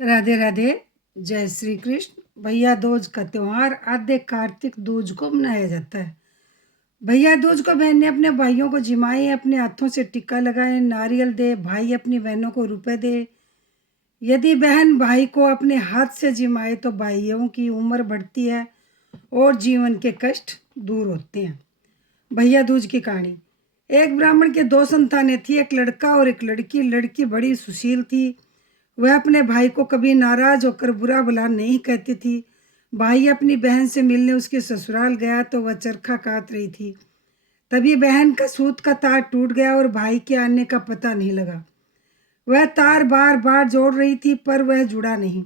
राधे राधे। जय श्री कृष्ण। भैया दूज का त्योहार आधे कार्तिक दूज को मनाया जाता है। भैया दूज को बहन ने अपने भाइयों को जिमाए, अपने हाथों से टिक्का लगाए, नारियल दे, भाई अपनी बहनों को रुपए दे। यदि बहन भाई को अपने हाथ से जिमाए तो भाइयों की उम्र बढ़ती है और जीवन के कष्ट दूर होते हैं। भैया दूज की कहानी। एक ब्राह्मण के दो संतानें थी, एक लड़का और एक लड़की। लड़की बड़ी सुशील थी। वह अपने भाई को कभी नाराज होकर बुरा भला नहीं कहती थी। भाई अपनी बहन से मिलने उसके ससुराल गया तो वह चरखा काट रही थी। तभी बहन का सूत का तार टूट गया और भाई के आने का पता नहीं लगा। वह तार बार बार जोड़ रही थी पर वह जुड़ा नहीं।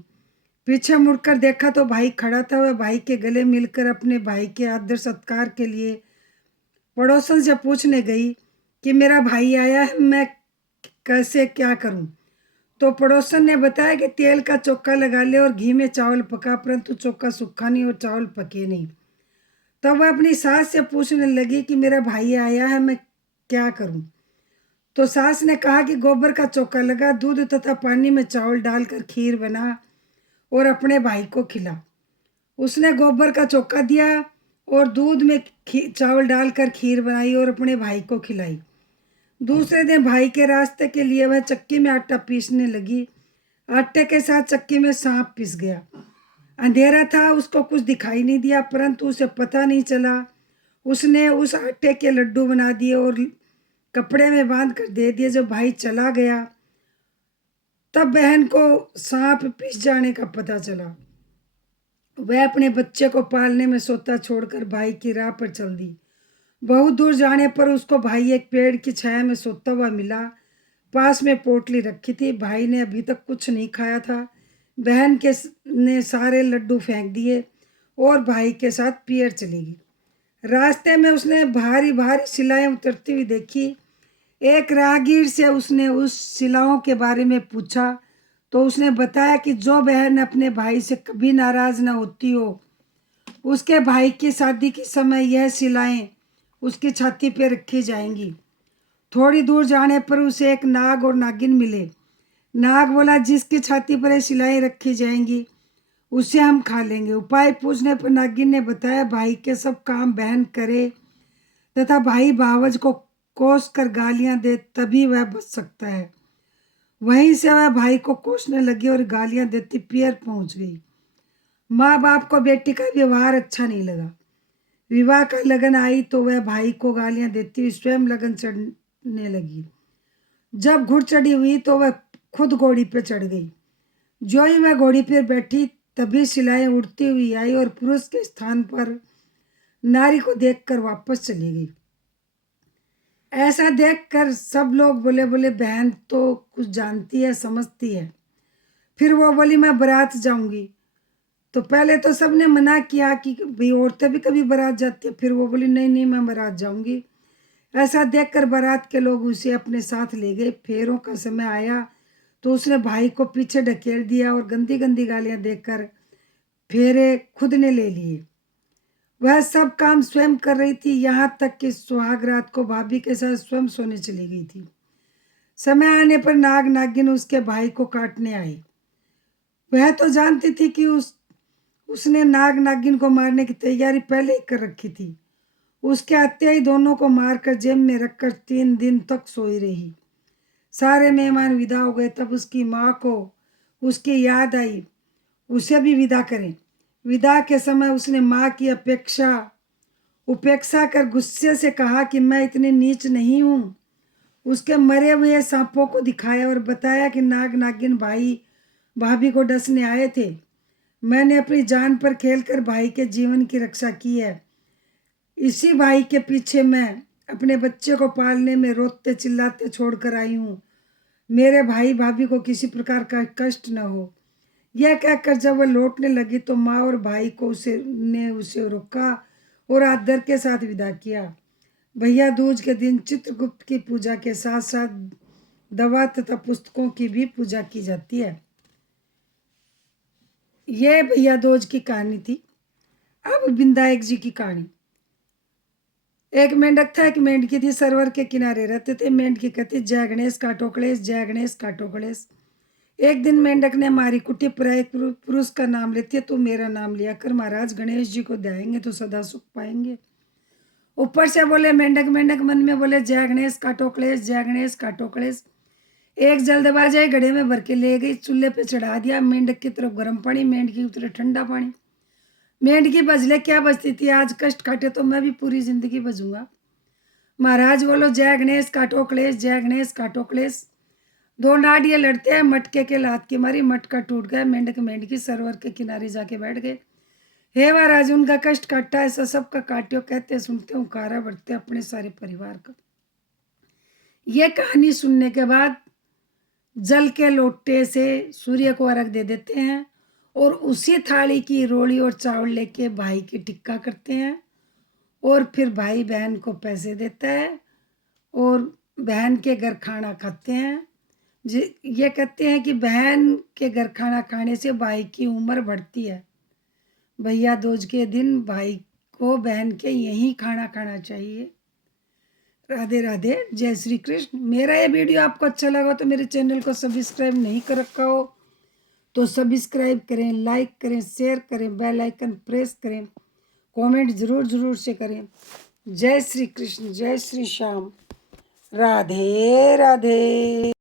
पीछे मुड़कर देखा तो भाई खड़ा था। वह भाई के गले मिलकर अपने भाई के आदर सत्कार के लिए पड़ोसन से पूछने गई कि मेरा भाई आया है, मैं कैसे क्या करूं। तो पड़ोसन ने बताया कि तेल का चोखा लगा ले और घी में चावल पका, परंतु चोखा सूखा नहीं और चावल पके नहीं। तब वह अपनी सास से पूछने लगी कि मेरा भाई आया है, मैं क्या करूं। तो सास ने कहा कि गोबर का चोखा लगा, दूध तथा पानी में चावल डालकर खीर बना और अपने भाई को खिला। उसने गोबर का चोखा दिया और दूध में चावल डालकर खीर बनाई और अपने भाई को खिलाई। दूसरे दिन भाई के रास्ते के लिए वह चक्की में आटा पीसने लगी। आटे के साथ चक्की में सांप पिस गया। अंधेरा था, उसको कुछ दिखाई नहीं दिया, परंतु उसे पता नहीं चला। उसने उस आटे के लड्डू बना दिए और कपड़े में बांध कर दे दिए। जब भाई चला गया तब बहन को सांप पिस जाने का पता चला। वह अपने बच्चे को पालने में सोता छोड़कर भाई की राह पर चल दी। बहुत दूर जाने पर उसको भाई एक पेड़ की छाया में सोता हुआ मिला। पास में पोटली रखी थी। भाई ने अभी तक कुछ नहीं खाया था। बहन के ने सारे लड्डू फेंक दिए और भाई के साथ पियर चली गई। रास्ते में उसने भारी भारी शिलाएं उतरती हुई देखी। एक राहगीर से उसने उस शिलाओं के बारे में पूछा तो उसने बताया कि जो बहन अपने भाई से कभी नाराज न होती हो, उसके भाई की शादी के समय यह शिलाएं उसकी छाती पर रखी जाएंगी। थोड़ी दूर जाने पर उसे एक नाग और नागिन मिले। नाग बोला, जिसकी छाती पर ये शिलाएं रखी जाएंगी उसे हम खा लेंगे। उपाय पूछने पर नागिन ने बताया, भाई के सब काम बहन करे तथा भाई भावज को कोस कर गालियां दे तभी वह बच सकता है। वहीं से वह भाई को कोसने लगी और गालियां देती पियर पहुंच गई। माँ बाप को बेटी का व्यवहार अच्छा नहीं लगा। विवाह का लगन आई तो वह भाई को गालियां देती हुई स्वयं लगन चढ़ने लगी। जब घुड़ चढ़ी हुई तो वह खुद घोड़ी पर चढ़ गई। जो ही वह घोड़ी पर बैठी तभी शिलाएं उड़ती हुई आई और पुरुष के स्थान पर नारी को देखकर वापस चली गई। ऐसा देखकर सब लोग बोले बोले बहन तो कुछ जानती है, समझती है। फिर वो बोली, मैं बारात जाऊंगी। तो पहले तो सबने मना किया कि भाई औरतें भी कभी बारात जाती है। फिर वो बोली, नहीं नहीं, मैं बारात जाऊंगी। ऐसा देखकर बारात के लोग उसे अपने साथ ले गए। फेरों का समय आया तो उसने भाई को पीछे ढकेल दिया और गंदी गंदी गालियां देकर फेरे खुद ने ले लिए। वह सब काम स्वयं कर रही थी, यहाँ तक कि सुहाग रात को भाभी के साथ स्वयं सोने चली गई थी। समय आने पर नाग नागिन उसके भाई को काटने आई। वह तो जानती थी कि उसने नाग नागिन को मारने की तैयारी पहले ही कर रखी थी। उसके आते ही दोनों को मारकर जेब में रखकर 3 दिन तक सोई रही। सारे मेहमान विदा हो गए। तब उसकी माँ को उसकी याद आई, उसे भी विदा करें। विदा के समय उसने माँ की उपेक्षा कर गुस्से से कहा कि मैं इतनी नीच नहीं हूँ। उसके मरे हुए सांपों को दिखाया और बताया कि नाग नागिन भाई भाभी को डसने आए थे। मैंने अपनी जान पर खेलकर भाई के जीवन की रक्षा की है। इसी भाई के पीछे मैं अपने बच्चे को पालने में रोते चिल्लाते छोड़कर आई हूँ। मेरे भाई भाभी को किसी प्रकार का कष्ट न हो। यह कहकर जब वह लौटने लगी तो माँ और भाई को उसे रोका और आदर के साथ विदा किया। भैया दूज के दिन चित्रगुप्त की पूजा के साथ साथ दवा तथा पुस्तकों की भी पूजा की जाती है। यह भैया दूज की कहानी थी। अब विनायक जी की कहानी। एक मेंढक था, एक मेंढकी थी, सरोवर के किनारे रहते थे। मेंढकी कहती, जय गणेश काटो कलेश, जय गणेश काटो कलेश। एक दिन मेंढक ने हमारी कुटी पर एक पुरुष का नाम लेती है, तू मेरा नाम लिया कर, महाराज गणेश जी को ध्याएंगे तो सदा सुख पाएंगे। ऊपर से बोले मेंढक, मेंढक मन में बोले जय गणेश काटो क्लेश, जय गणेश काटो क्लेश। एक जल्दबाज आई, घड़े में भर के ले गई, चूल्हे पे चढ़ा दिया। मेंढक की तरफ गर्म पानी, मेंढक की तरफ ठंडा पानी। मेंढकी बजले क्या बजती थी, आज कष्ट काटे तो मैं भी पूरी जिंदगी बजूंगा। महाराज बोलो जय गणेश काटो क्लेश, जय गणेश काटो क्लेश। दो नाडिये लड़ते हैं, मटके के लात की मारी, मटका टूट गया। मेंढक मेंढकी सरोवर के किनारे जाके बैठ गए। हे महाराज, उनका कष्ट काटा ऐसा सबका काटियो, कहते सुनते उकारा बढ़ते अपने सारे परिवार का। ये कहानी सुनने के बाद जल के लोटे से सूर्य को अर्घ दे देते हैं और उसी थाली की रोली और चावल लेके भाई की टिक्का करते हैं और फिर भाई बहन को पैसे देता है और बहन के घर खाना खाते हैं। ये कहते हैं कि बहन के घर खाना खाने से भाई की उम्र बढ़ती है। भैया दूज के दिन भाई को बहन के यही खाना खाना चाहिए। राधे राधे, जय श्री कृष्ण। मेरा ये वीडियो आपको अच्छा लगा तो मेरे चैनल को सब्सक्राइब नहीं कर रखा हो तो सब्सक्राइब करें, लाइक करें, शेयर करें, बेल आइकन प्रेस करें, कमेंट जरूर जरूर से करें। जय श्री कृष्ण, जय श्री श्याम, राधे राधे।